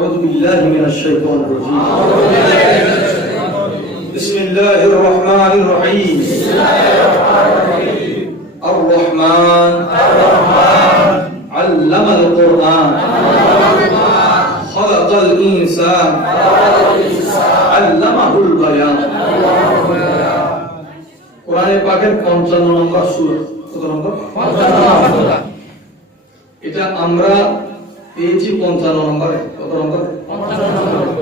أعوذ بالله من الشيطان الرجيم بسم الله الرحمن الرحيم الرحمن علم القرآن خلق الإنسان علمه البيان কোরআনে পাকের 55 নম্বর সূরা। কত নম্বর? 55। এটা আমরা পেয়েছি 55 নম্বরে। কত নম্বর? 55।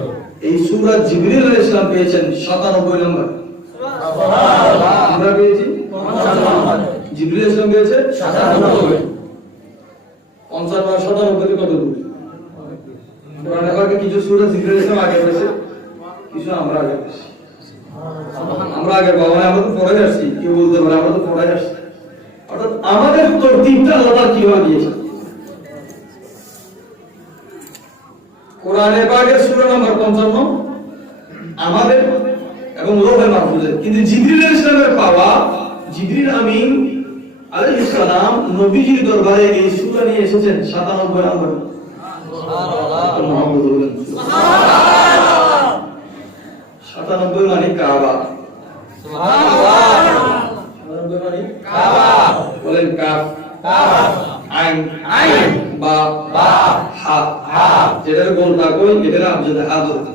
এই সূরা জিবরিল আলাইহিস সালাম পেয়েছেন 97 নম্বর। সুবহানাল্লাহ। আমরা পেয়েছি 55 নম্বর, জিবরিল আলাইহিস সালাম পেয়েছে 97। 55 আর 97 কত দূর? কোরআনে পাকে কিছু সূরা জিবরিল আলাইহিস সালাম আগে পেয়েছে, কিছু আমরা আগে পেয়েছি। আমরা আগে বাবা আমরা তো পড়ে আসছি, কেউ বলতে পারে আমরা তো পড়ে আসছি। অর্থাৎ আমাদের তরতিবটা আল্লাহ কিভাবে দিয়েছে। কোরআনে পাকের সূরা নম্বর 55 আমাদের এবং লৌহে মাহফুজের, কিন্তু জিবরিল আলাইহিস সালামের পাওয়া, জিবরিল আমিন আলাইহিস সালাম নবীজির দরবারে এই সূরা নিয়ে এসেছেন 97 নম্বর। সুবহানাল্লাহ। মুহাম্মদুর সুবহানাল্লাহ। 97 মানে কাবা। সুবহানাল্লাহ। 97 মানে কাবা। বলেন কাফ, কাফ, আইন, আইন, বা, বা, হা, হা, যেটার গোলটা কই এটার আমজাদে হা ধরতে।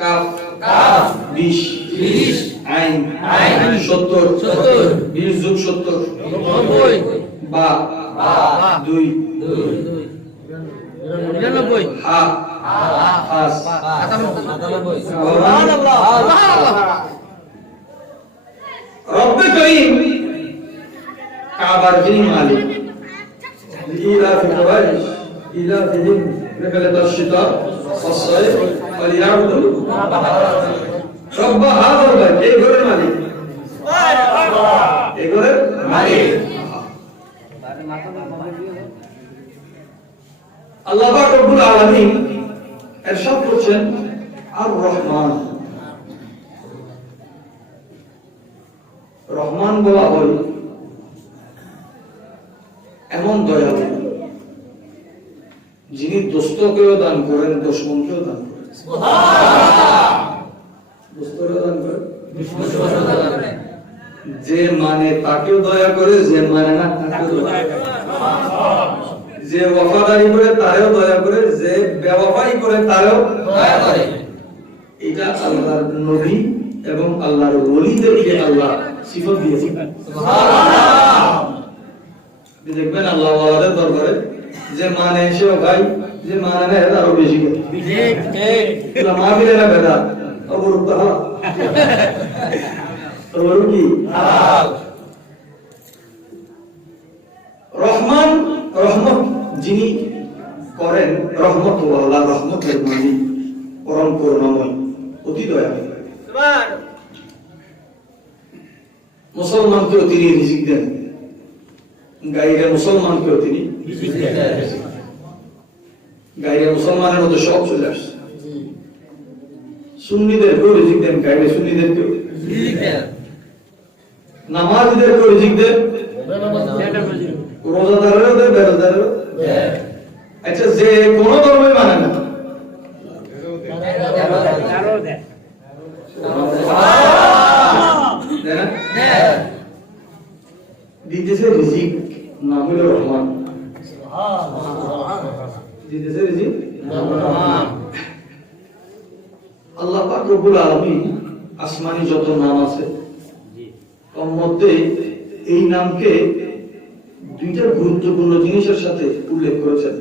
কাফ, কাফ, 20, 20, আইন, আইন, 70, 70, 20 যোগ 70, 90, বা, বা, 2, 2, 99, হা, হা, 5, 97, সুবহানাল্লাহ। রব্বে করিম কাবার যিনি মালিক, ইলাফ কুরাইশ ইলাফিহিম রিহলাত আশ-শিতা ওয়াস-সাইফ ফালিয়াবুদু রব্ব হাযাল বাইত, এই ঘরের মালিক। সুবহানাল্লাহ। এই ঘরের মালিক আল্লাহ পাক রব্বুল আলামিন ইরশাদ করছেন আর রহমান। রহমান বলা হয় এমন দয়ালু যিনি দোস্তকেও দান করেন, দুশমনকেও দান করেন। সুবহানাল্লাহ। দোস্তকেও দান করেন, দুশমনকেও দান করেন। যে মানে তাকেও দয়া করে, যে মানে না তাকেও দয়া করে। যে ওয়াফাদারি করে তারেও দয়া করে, যে বেওয়াফাই করে তারেও দয়া করে। এটা আল্লাহর নবী এবং আল্লাহর ওলিদেরকে আল্লাহ সিফত দিয়েছেন। সুবহানাল্লাহ। দেখবেন আল্লাহ ওয়ালাদের দরবারে যে মানে সেও ভাই, যে মানে না এর আরো বেশি করে। ঠিক ঠিক। এটা মাহফিলে না বেদা অবরুদ্ধ হালাল। অবরুদ্ধ কি হালাল। রহমান রহমত যিনি করেন, রহমত ওয়ালা, রহমতের মালিক, পরম করুণাময়, অতি দয়াময়। সুবহান। মুসলমানকেও তিনি রিজিক দেন, গায়রে মুসলমানকেও তিনি রিজিক দেন। গায়রে মুসলমানের মধ্যে সব চলে আসছে। সুন্নিদেরকেও রিজিক দেন, গায়রে সুন্নিদেরকেও রিজিক দেন। নামাজীদেরকেও রিজিক দেন, রোজাদারেরও দেন, বেরোজাদারেরও দেন। আচ্ছা, যে কোনো ধর্মই মানে না দিতেছে রিজিক, নাম হলো রহমান। দিতেছে রিজিক, নাম হলো রহমান। আল্লাহ পাক রব্বুল আলামিন আসমানি যত নাম আছে তার মধ্যে এই নামকে দুইটা গুরুত্বপূর্ণ জিনিসের সাথে উল্লেখ করেছেন।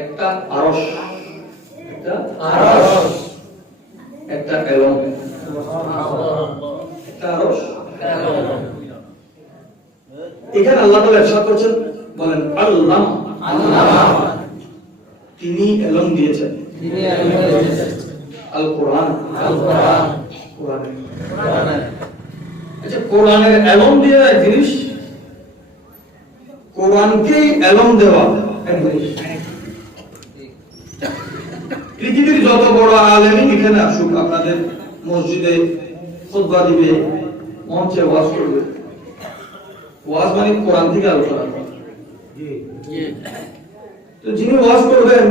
একটা আরশ, একটা আরশ, একটা এলম। একটা আরশ, এলম। এখানে আল্লাহ তাআলা ইরশাদ করেছেন, বলেন আল্লাহ, আল্লাহ তিনি এলম দিয়েছেন, তিনি এলম দিয়েছেন। আল কোরআন, আল কোরআন, কোরআন। আচ্ছা, কোরআনের এলম দেওয়া এক জিনিস, কোরআনকে এলম দেওয়া এক জিনিস। পৃথিবীর যত বড় আলেমই এখানে আসুক, আপনাদের মসজিদে খুতবা দিবে, মঞ্চে ওয়াজ করবে, ওয়াজ মানে কোরআন থেকে আলোচনা করা। তো যিনি ওয়াজ করবেন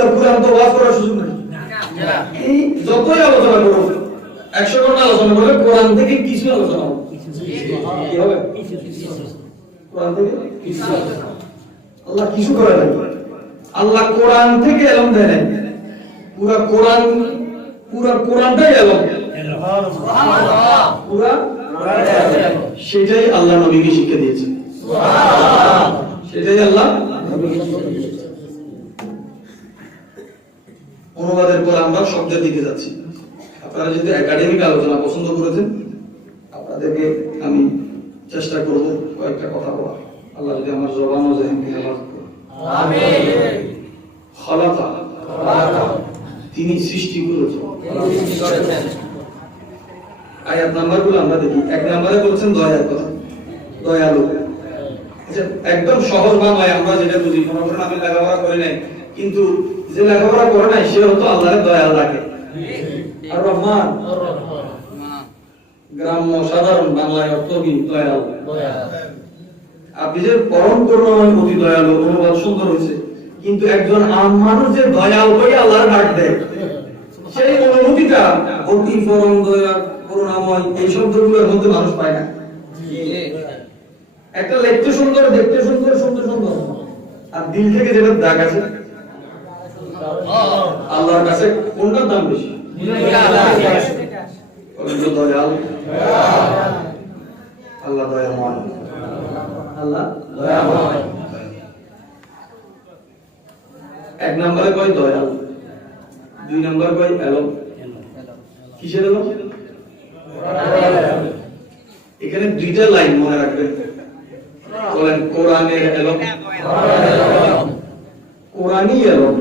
পুরো কোরআন তো ওয়াজ করার সুযোগ নেই। এই যতই আলোচনা করব 100 ঘন্টা আলোচনা করলে কোরআন থেকে কিছু আলোচনা হবে, কি হবে? কোরআন থেকে কিছু আল্লাহ কিছু করে নাই। আল্লাহ কোরআন থেকে এলম দেয় নাই, পুরা কোরআনটাই এলম, পুরা সেটাই আল্লাহ নবীকে শিক্ষা দিয়েছে, সেটাই আল্লাহ অনুবাদের পর আমরা শব্দের দিকে যাচ্ছি। আপনারা যদি একাডেমিক আলোচনা পছন্দ করেছেন, আপনাদেরকে আমি চেষ্টা করব কয়েকটা কথা বলা। আল্লাহ যদি আমার জবান ও জেহেনকে হেফাজত করে। আমিন। খালাকা, তিনি সৃষ্টি করেছেন। আয়াত নাম্বারগুলো আমরা দেখি। এক নম্বরে বলছেন দয়ার কথা, দয়ালু। আচ্ছা, একদম সহজ বাংলায় আমরা যেটা বুঝি, মনে করেন আমি লেখাপড়া করি নাই, কিন্তু যে লেখাপড়া করে নাই সে হয়তো আল্লাহর দয়াল রাখে। আর রহমান গ্রাম্য সাধারণ বাংলায় অর্থ কি? দয়াল। আপনি যে পরম করুণাময় অতি দয়ালু, অনুবাদ সুন্দর হয়েছে, কিন্তু একজন আম মানুষ যে দয়াল হয়ে আল্লাহর ডাক দেয়, সেই অনুভূতিটা অতি পরম দয়া করুণাময় এই শব্দগুলোর মধ্যে মানুষ পায় না। একটা লিখতে সুন্দর, দেখতে সুন্দর, শুনতে সুন্দর, আর দিল থেকে যেটা দাগ আছে আল্লাহর কাছে কোনটার দাম বেশি? দয়াল, আল্লাহ দয়াময়, আল্লাহ দয়াময়। এক নম্বরে কয় দয়াল, দুই নম্বরে কয় এলম। কিসের এলম? এখানে দুইটা লাইন মনে রাখবেন, বলেন কোরআনের এলম, কোরআনি এলম,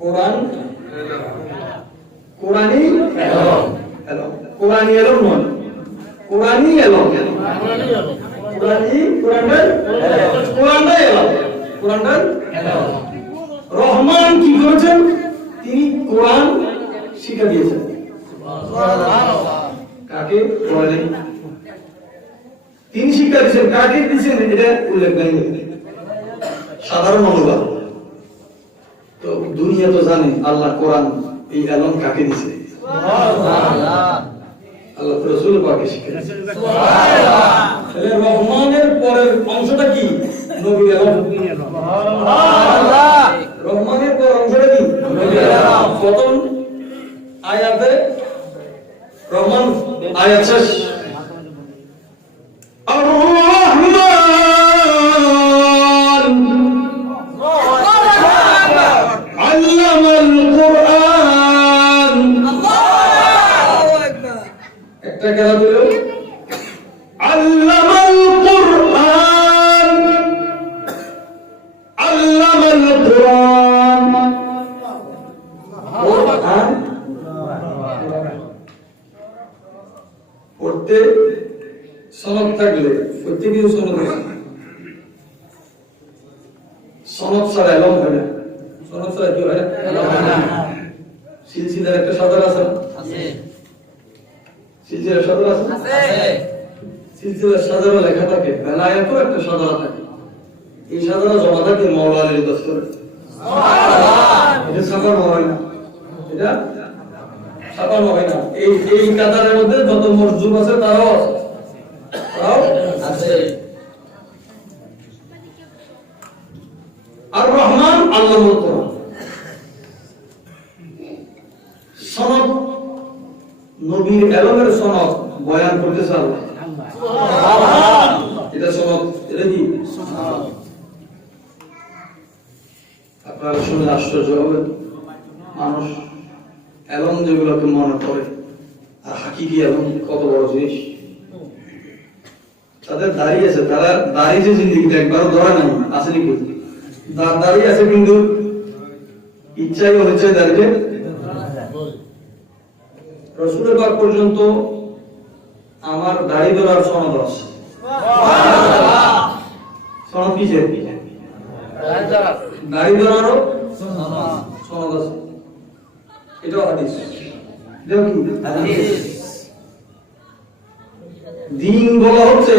কোরআন কোরআনি এলম, কোরআনি এলম নয়, কোরআনি এলম, কোরআনি কোরআনটাই এলম, কোরআনটাই এলম। রহমান কি করেছেন? তিনি কোরআন শিক্ষা দিয়েছেন। কাকে? বলেন তিনি শিক্ষা দিয়েছেন, কাকে দিয়েছেন এটা উল্লেখ নাই, সাধারণ অনুবাদ। তো দুনিয়া তো জানে আল্লাহ কোরআন এই এলম কাকে দিয়েছে, আল্লাহ রাসূল পাকে শিক্ষা দিয়েছেন। তাহলে রহমানের পরের অংশটা কি? নবীর এলম। সুবহানাল্লাহ। রহমানের পরের অংশটা কি? নবীর এলম। প্রথম আয়াতে রহমান, আয়াত শেষ একটা কেরা দিল আল্লামাল কুরআন, আল্লামাল কুরআন, কুরআন পড়তে সনদ থাকলে পড়তে কিছু সনদ আছে, সনদ ছাড়া এলম হয় না, সনদ ছাড়া কি হয় না? সিলসিলার একটা সদর আছে, সিলসিলার সদর আছে, সিলসিলার সদর লেখা থাকে, বেলায়েতও একটা সদর থাকে, এই সদর জমা থাকে মাওলা আলীর দস্তরে। এটা ছাপানো হয় না, এটা ছাপানো হয় না। এই কাতারের মধ্যে যত মসজিদ আছে তারাও আছে। আর রহমান আল্লামুল কোরআন। সনদ নবীর এলমের সনদ বয়ান করতেছে আল্লাহ। এটা সনদ, এটা কি? আপনারা শুনে আশ্চর্য হবেন, মানুষ এলম যেগুলোকে মনে করে আর হাকিকি এলম কত বড় জিনিস। তাদের দাঁড়িয়ে আছে, তারা দাঁড়িয়ে যে জিন্দিগিটা একবারও ধরে নাই, আসেনি বুঝি দাঁড়িয়ে আছে, কিন্তু ইচ্ছাই হচ্ছে দাঁড়িয়ে। রাসূলের পাক পর্যন্ত আমার দাড়ি ধরার সনদ আছে। সনদ কিসের? দাড়ি ধরারও সনদ আছে, এটাও হাদিস। এটাও কি হাদিস? দিন বলা হচ্ছে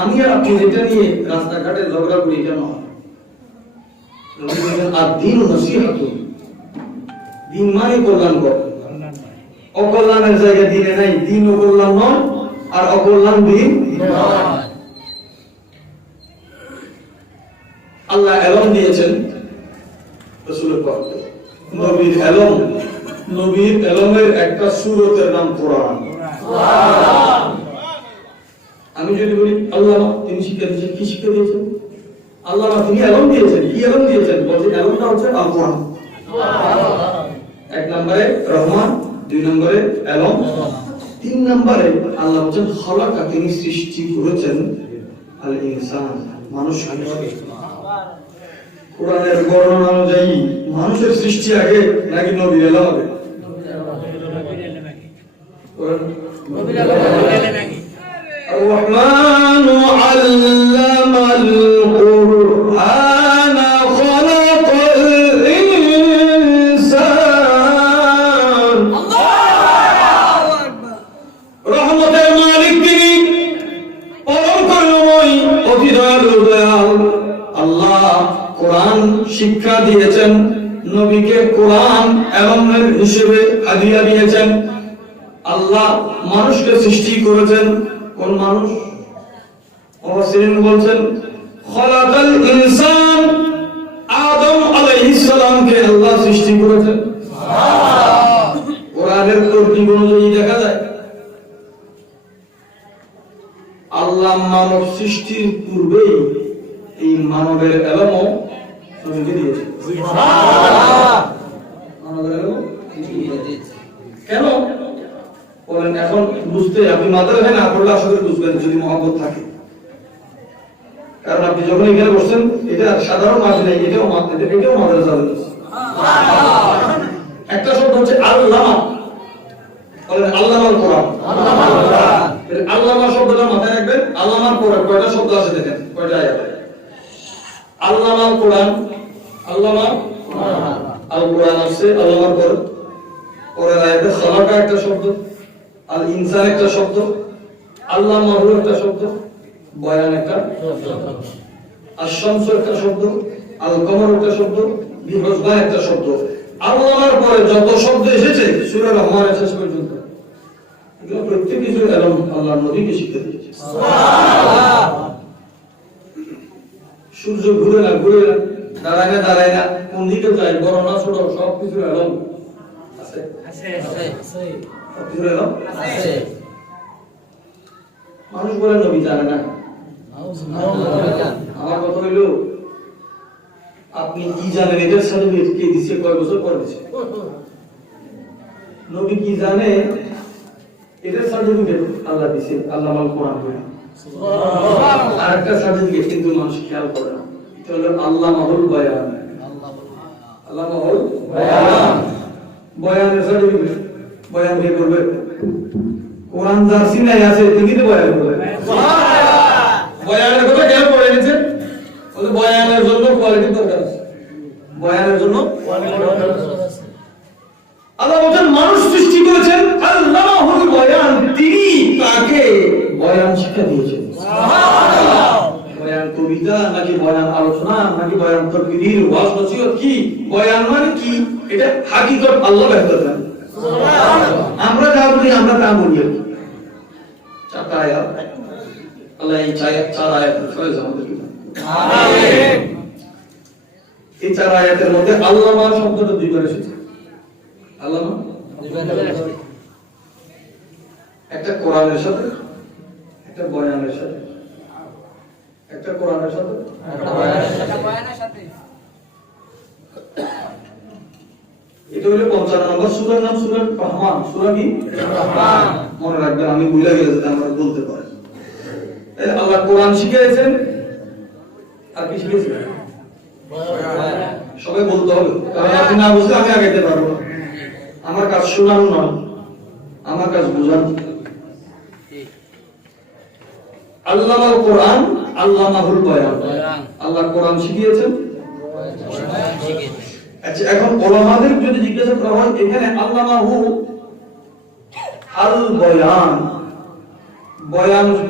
আমি আর আপনি যেটা নিয়ে রাস্তাঘাটে ঝগড়া করি কেন, নবী বলেন আদ-দীনু নাসিহাতুন, দিন মানে কল্যাণ কর। অকল্যাণের জায়গা দিনে নাই, দিন অকল্যাণ নয় আর অকল্যাণ দিন নয়। আল্লাহ এলম দিয়েছেন রাসূলের পক্ষে, নবীর এলম, নবীর এলমের একটা সূরতের নাম কোরআন। আমি যদি বলি আল্লাহ তিনি শিক্ষা দিয়েছেন, কি শিক্ষা দিয়েছেন? আল্লাহ তিনি এলম দিয়েছেন, কি এলম দিয়েছেন? বলছেন এলমটা হচ্ছে আল কোরআন। এক নম্বরে রহমান, দুই নম্বরে এলম, তিন নম্বরে আল্লাহ বলছেন খলাকা, তিনি সৃষ্টি করেছেন আল ইনসান, মানুষকে। কোরআনের বর্ণনা অনুযায়ী মানুষের সৃষ্টি আগে নাকি নবীর এলম আগে? الرحمن علم القرآن خلق الإنسان রহমতের মালিক তিনি, পরম করুণাময়, অতি দয়ালু দয়াল। আল্লাহ কোরআন শিক্ষা দিয়েছেন, নবীকে কোরআন এলমের হিসেবে হাদিয়া দিয়েছেন। আল্লাহ মানুষকে সৃষ্টি করেছেন, কোন মানুষ? মুফাসসিরিন বলছেন খলাকাল ইনসান, আদম আলাইহিস সালামকে আল্লাহ সৃষ্টি করেছেন। সুবহানাল্লাহ। কোরআনের তরতিব অনুযায়ী দেখা যায় আল্লাহ মানব সৃষ্টির পূর্বেই এই মানবের এলমও নবীকে দিয়েছেন। সুবহানাল্লাহ। মানবের এলম কেন বলেন? এখন বুঝতে আপনি মাদ্রাসায় না পড়লে আসলে বুঝবেন যদি মহব্বত থাকে। কারণ আপনি যখন এখানে বসছেন, এটা সাধারণ মাদ্রাসা নেই, এটাও মাদ্রাসা। একটা শব্দ হচ্ছে আল্লামা, বলেন আল্লামাল কোরআন। আল্লামা শব্দটা মাথায় রাখবেন। আল্লামার পরে কয়টা শব্দ আছে দেখেন, কয়টা আয়াত? আল্লামাল কোরআন, আল্লামা আল কোরআন আছে আল্লামার পরে। পরের আয়াতে খালাকা একটা শব্দ, আল ইনসান একটা শব্দ, আল্লাহ মাহু একটা শব্দ, বয়ান একটা শব্দ, আশ-শামস একটা শব্দ, আল কমর একটা শব্দ, বিহসবান একটা শব্দ। আল্লাহর পরে যত শব্দ এসেছে সূরা রহমানের শেষ পর্যন্ত, এগুলো প্রত্যেক কিছু এলম আল্লাহর নবীকে শিক্ষা দিয়েছে। সুবহানাল্লাহ। সূর্য ঘুরে না, দাঁড়ায় না, কোন দিকে যায়, বড় না ছোট, সব কিছু এলম আছে। মানুষ বলে নবী জানে না। আমার কথা হইল আপনি কি জানেন এটার সার্টিফিকেট কে দিচ্ছে, কয় বছর পর দিচ্ছে? নবী কি জানে এটার সার্টিফিকেট আল্লাহ দিচ্ছে, আল্লাহ মাল কোরআন বলে। আর একটা সার্টিফিকেট কিন্তু মানুষ খেয়াল করে না, এটা হলো আল্লাহ মাহুল বয়ান। আল্লাহ মাহুল বয়ান, বয়ানের সার্টিফিকেট। বয়ান কে করবে? কোরআন যার সিনায় আছে তিনি তো বয়ান করবে। বয়ানের কথা কেন পড়ে নিচ্ছে? বলে বয়ানের জন্য কোয়ালিটি দরকার আছে, বয়ানের জন্য কোয়ালিটি দরকার আছে। আল্লাহ বলেন মানুষ সৃষ্টি করেছেন আল্লামাহুল বয়ান, তিনি তাকে বয়ান শিক্ষা দিয়েছেন। সুবহানাল্লাহ। বয়ান কবিতা নাকি বয়ান আলোচনা নাকি বয়ান তাকরীর ওয়াজ নসিহত, কি বয়ান মানে কি? এটা হাকিকত আল্লাহ বেহতর জানেন। আমরা যা বলি আমরা তা বলি। চারটা আয়াত আল্লাহ এই চার আয়াত ফরজ আমাদেরকে। আমিন। এই চার আয়াতের মধ্যে আল্লামা শব্দটা দুইবার এসেছে। আল্লামা দুইবার, একটা কোরআনের সাথে, একটা বয়ানের সাথে, একটা কোরআনের সাথে, একটা বয়ানের সাথে। এটা হলো 55 নম্বর সূরার নাম, সূরা রহমান। সূরা কি? রহমান। মনে রাখবেন, আমি ভুলে গেলে যাতে আমরা বলতে পারি। আল্লাহ কোরআন শিখিয়েছেন, আর কি শিখিয়েছেন? সবাই বলতে হবে, কারণ আপনি না বুঝলে আমি আগাইতে পারবো না। আমার কাজ শোনানো নয়, আমার কাজ বোঝানো। আল্লামাল কোরআন, আল্লামাহুল বয়ান। আল্লাহ কোরআন শিখিয়েছেন, আচ্ছা এখন ওলামাদের যদি জিজ্ঞাসা করা হয় এখানে আল্লামাহু আল বয়ান,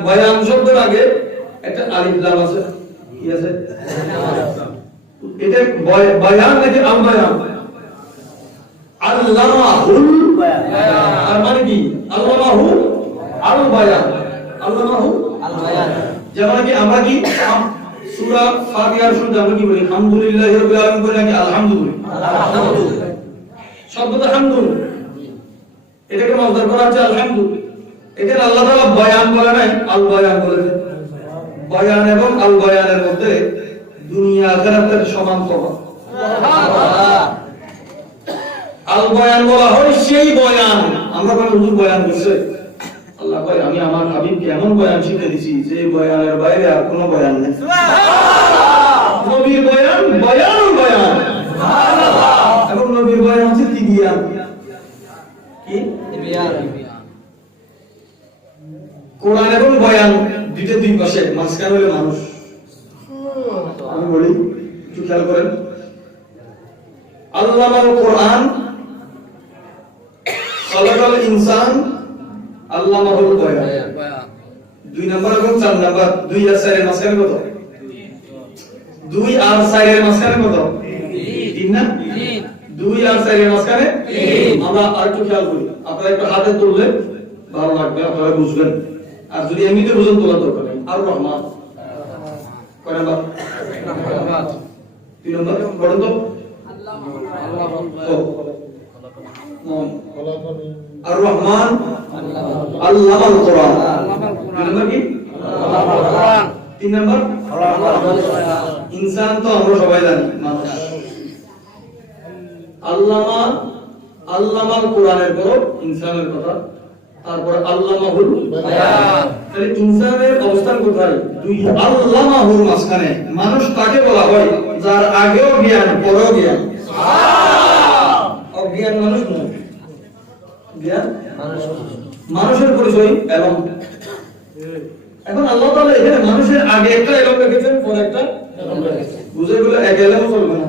বয়ান শব্দের আগে একটা আলিফ লাম আছে, কি আছে? এটা বয়ান নাকি আল বয়ান? আল্লামাহুল বয়ান, তার মানে কি? আল্লামাহু আল বয়ান, আল্লামাহু আল বয়ান। যেমন কি আমরা কি সূরা ফাতিহার শুরুতে আমরা কি বলি? আলহামদুলিল্লাহি রাব্বিল আলামিন বলি নাকি আলহামদুলিল্লাহ? আলহামদুলিল্লাহ শব্দটা হামদুন, এটাকে মজদার করা আছে আলহামদু। এখানে আল্লাহ তাআলা বয়ান বলে নাই, আল বয়ান বলেছেন। বয়ান এবং আল বয়ানের মধ্যে দুনিয়া আখিরাতের সমান তফাৎ। সুবহানাল্লাহ। আল বয়ান বলা হয় সেই বয়ান, আমরা বলি হুজুর বয়ান করছে, আল্লাহ কয় আমি আমার হাবিবকে এমন বয়ান শিখে দিয়েছি যে বয়ানের বাইরে আর কোনো বয়ান নেই। সুবহানাল্লাহ। নবীর বয়ান বয়ান বয়ান। সুবহানাল্লাহ। এবং নবীর বয়ান হচ্ছে তিবিয়ান। কি তিবিয়ান? কোরআন এবং বয়ান দুইটা দুই পাশে, মাঝখানে হলো মানুষ। আমি বলি একটু খেয়াল করেন, আল্লামাল কোরআন, খালাকাল ইনসান, আল্লামাহুল বয়ান। 2 নাম্বার এবং 4 নাম্বার, 2 আর 4 এর মাঝখানে কত? 2 আর 4 এর মাঝখানে কত? 3 না? 2 আর 4 এর মাঝখানে 3। আমরা আরেকটু খেয়াল করি, আপনারা একটু হাতে তুললে ভালো লাগবে, আপনারা বুঝবেন। আর যদি এমনিতে বুঝেন তোলার দরকার নেই। আর রহমান কয় নাম্বার? 3 নাম্বার বলেন তো। আর রহমান আল্লামাল কোরআন। 2 নাম্বার কি? 3 নাম্বার ইনসান, তো আমরা সবাই জানি মানুষ। আল্লামা আল্লামাল কোরআনের পর ইনসানের কথা, তারপর আল্লামাহুল বয়ান। তাহলে ইনসানের অবস্থান কোথায়? 2 আল্লামাহুর মাঝখানে। মানুষ তাকে বলা হয় যার আগেও জ্ঞান পরেও জ্ঞান। সুবহানাল্লাহ। অজ্ঞান মানুষ নয়, জ্ঞান মানুষ। মানুষের পরিচয় এবং এখন আল্লাহ তাআলা এখানে মানুষের আগে একটা এলম রেখেছেন, পরে একটা এলম রেখেছেন। বুঝে গেলে এক এলম চলবে না।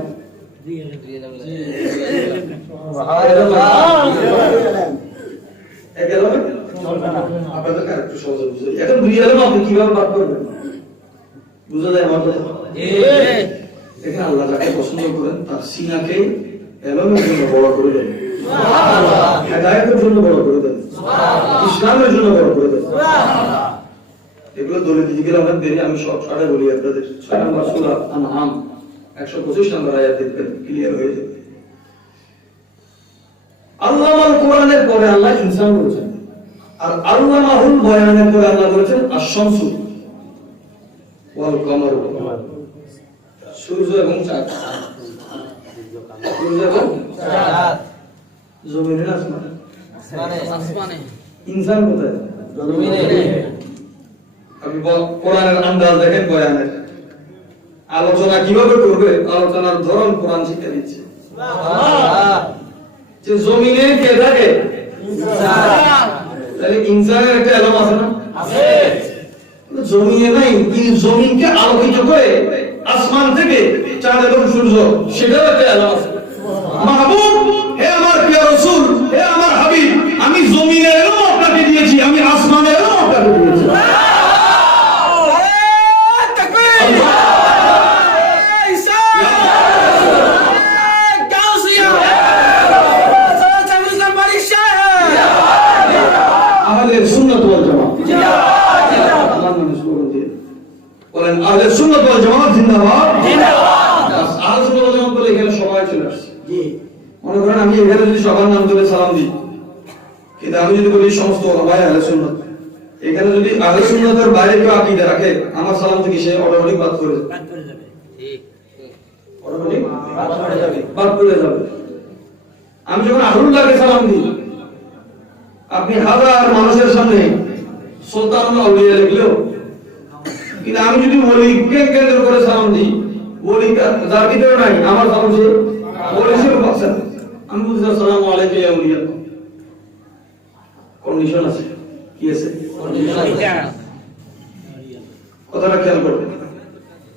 আপনাদের একটু সহজে বুঝে, এখন 2 এলম আপনি কিভাবে ভাগ করবেন? বুঝা যায় আমার কথা? এখানে আল্লাহ যাকে পছন্দ করেন তার সিনাকে এলমের জন্য বড় করে দেন, সুবহানাল্লাহ। হেদায়েতের জন্য বড় করে দেন, সুবহানাল্লাহ। ইসলামের জন্য বড় করে দেন, সুবহানাল্লাহ। এগুলো দলিল দিতে গেলে অনেক দেরি, আমি সব ছাড়া বলি আপনাদের। 6 নম্বর সূরা আনআম 125 নম্বর আয়াত দেখবেন, ক্লিয়ার হয়ে যাবে। আল্লামাল কোরআনের পরে আল্লাহ ইনসান বলেছেন, আর আল্লামাহুল বয়ানের পরে আল্লাহ বলেছেন আশ-শামসু ওয়াল কমারু, সূর্য এবং চাঁদ। সূর্য এবং চাঁদ জমিনে না আসমানে? আসমানে। ইনসান কোথায়? জমিনে। আপনি কোরআনের আন্দাজ দেখেন, বয়ানের আলোচনা কিভাবে করবে, আলোচনার ধরন কোরআন শিক্ষা দিচ্ছে। সুবহানাল্লাহ। যে জমিনে কে থাকে? ইনসান। তাহলে ইনসানের একটা এলম আছে না? আছে। জমিনে নাই, কিন্তু জমিনকে আলোকিত করে আসমান থেকে চাঁদ এবং সূর্য, সেটাও একটা এলম আছে। মাহবুব, হে আমার প্রিয় রাসূল, হে আমার হাবিব, আমি জমিনের এলম আপনাকে দিয়েছি, আমি আসমানের এলম আপনাকে দিয়েছি। আহলে সুন্নাত ওয়াল জামাত, আল্লাহ মানুষ বলেন, বলেন আহলে সুন্নাত ওয়াল জামাত জিন্দাবাদ, জিন্দাবাদ। আহলে সুন্নাত ওয়াল জামাত বলে এখানে সবাই চলে আসছে। জি, মনে করেন আমি এখানে যদি সবার নাম ধরে সালাম দিই, কিন্তু আমি যদি বলি সমস্ত ওলামা আহলে সুন্নাত, এখানে যদি আহলে সুন্নাতের বাইরে কেউ আকীদা রাখে, আমার সালাম থেকে সে অটোমেটিক বাদ করে যাবে, ঠিক অটোমেটিক বাদ করে যাবে। আমি যখন আহলুল্লাহকে সালাম দিই, আপনি হাজার মানুষের সামনে সুলতানুল আউলিয়া লিখলেও, কিন্তু আমি যদি ওলিকে কেন্দ্র করে সালাম দিই, ওলি যার ভিতরে নাই, আমার সালাম সে ওলি হিসেবে পাচ্ছেন। আমি বলছি আসসালামু আলাইকুম ইয়া আউলিয়া, কন্ডিশন আছে, কি আছে? কন্ডিশন আছে। কথাটা খেয়াল করবেন।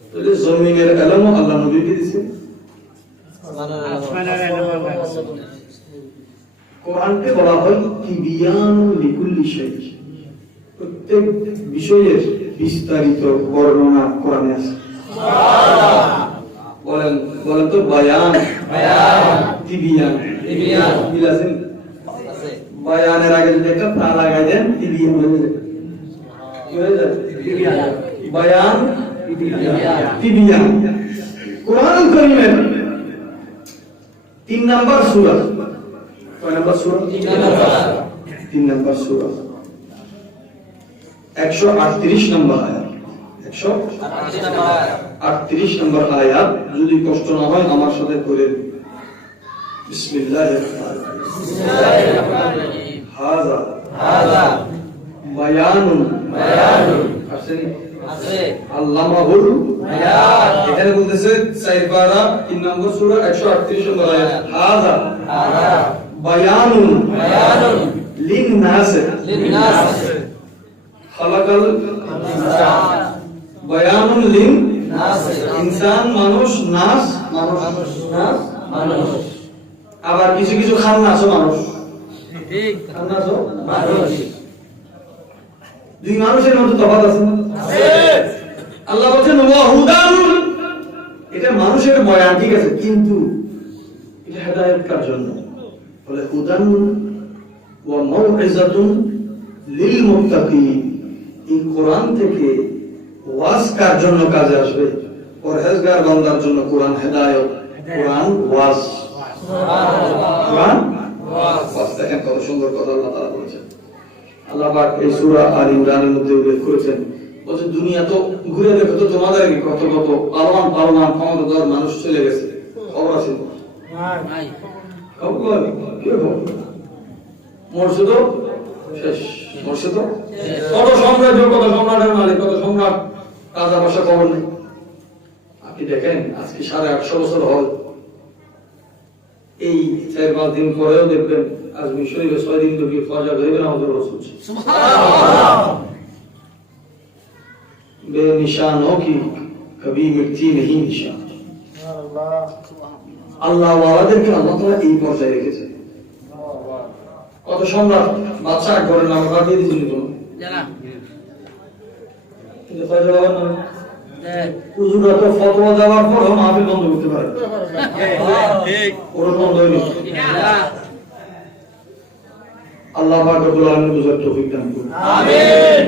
তাহলে জমিনের এলম আল্লাহ নবীকে দিয়েছে, আসমানের এলম আল্লাহ। কোরআনকে বলা হয় তিবিয়ান লিকুল্লি শাই, প্রত্যেক বিষয়ের বিস্তারিত বর্ণনা কোরআনে আছে। সুবহানাল্লাহ। বলেন বলেন তো বায়ান তিবিয়ান বিলাসিন বায়ানের আগে যদি একটা তা লাগাই দেন তিবিয়ান হয়ে যাবে কি হয়ে যায় বায়ান তিবিয়ান কোরআন কারীমের 3 নাম্বার সূরা কয় নাম্বার সূরা 3 নাম্বার সূরা 138 নম্বর আয়াত 138 নম্বর আয়াত যদি কষ্ট না হয় আমার সাথে করে বিসমিল্লাহির রহমানির রহিম হাযা বায়ানুন আছে আল্লামাহুল বায়ান এখানে বলতেছে সাইফারা 3 নম্বর সূরা 138 নম্বর আয়াত হাযা বায়ানুন লিন-নাস খালাকাল ইনসান বায়ানুন লিন-নাস ইনসান মানুষ নাস মানুষ আবার কিছু কিছু খান্নাসও মানুষ ঠিক খান্নাসও মানুষ দুই মানুষের মধ্যে তফাৎ আছে না আছে আল্লাহ বলেন ওয়া হুদান এটা মানুষের বয়ান ঠিক আছে কিন্তু এটা হেদায়েত কার জন্য বলে হুদান ওয়া মাউইযাতুন লিল মুত্তাকিন এই কোরআন থেকে ওয়াজ কার জন্য কাজে আসবে পরহেজগার বান্দার জন্য কোরআন হেদায়েত কোরআন ওয়াজ কোরআন ওয়াজ দেখেন কত সুন্দর কথা আল্লাহ তাআলা বলেছেন আল্লাহ পাক এই সূরা আল ইমরানের মধ্যে উল্লেখ করেছেন বলছে দুনিয়া তো ঘুরে দেখো তো তোমাদের কত কত পারমান ক্ষমতাধর মানুষ চলে গেছে খবর আছে নাই খবর কি খবর মরছে তো শেষ মরছে তো কত সম্রাজ্য কত সম্রাটের মালিক কত সম্রাট রাজা বসা খবর নেই আপনি দেখেন আজকে 850 বছর হল এই 4-5 দিন পরেও দেখবেন আজ মিশরে 6 দিন ধরে ফজর ধরে নামাজ চলছে সুবহানাল্লাহ बेनिशानों की कभी मिटती नहीं निशान আল্লাহ ওয়ালাদেরকে আল্লাহ তাআলা এই পর্যায়ে রেখেছেন কত সম্রাট বাদশা আকবরের নাম কাটিয়ে দিয়েছিল কোন জানা কিন্তু ফয়সাল বাবার নাম হুজুররা তো ফতোয়া দেওয়ার পর মাহফিল বন্ধ করতে পারে ঠিক ওর বন্ধ হয়নি আল্লাহ পাক রব্বুল আলামিন বুঝার তৌফিক দান করুন আমিন।